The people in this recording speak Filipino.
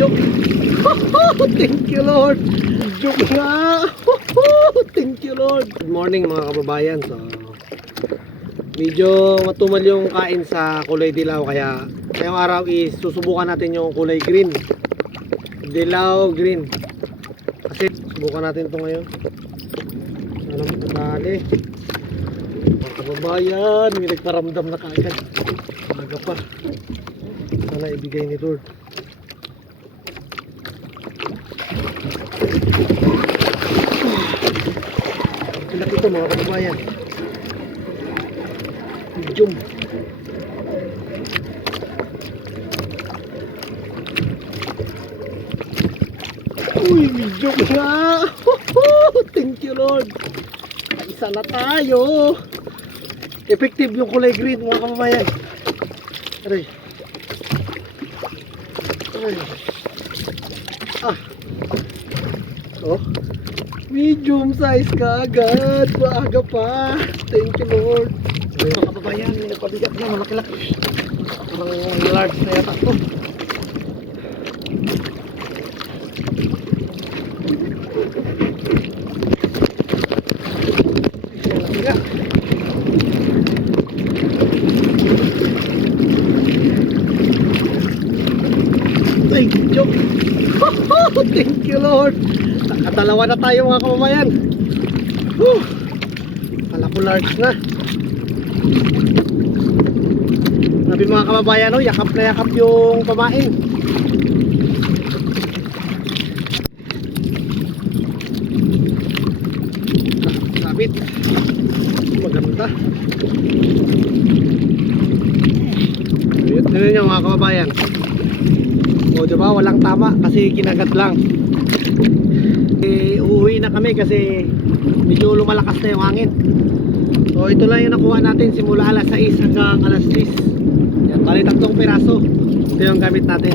joke. Thank you Lord. Joke nga. Thank you Lord. Good morning mga kababayan. So, medyo matumal yung kain sa kulay dilaw, kaya ngayong araw is susubukan natin yung kulay green. Dilaw green. Kasi subukan natin ito ngayon. Sana matali. Mga kababayan, may nagparamdam na kaagad. Maga pa. Sana ibigay ni Lord. Laki ito mga kababayan. Medium. Uy, medium nga. Thank you Lord. Isa na tayo. Effective yung kulay green mga kababayan. Aray. Aray. Ah. Oh. Medium size ka agad. Maaga pa. Thank you Lord. Mga kababayan, may nagpabigat na. Malaki-laki. Parang large na yata ito. Ay, joke. Thank you Lord. Nakadalawa na tayo mga kababayan. Kala ko large na. Sabi mga kababayan, oh, yakap na yakap yung pamain. Sabit. Maganda. Ito yun yung mga kababayan. O diba, walang tama kasi kinagat lang. Uuwi na kami kasi medyo lumalakas na yung hangin. So ito lang yung nakuha natin simula alas 6 hanggang alas 10. Yan, bali 3 piraso. Ito yung gamit natin.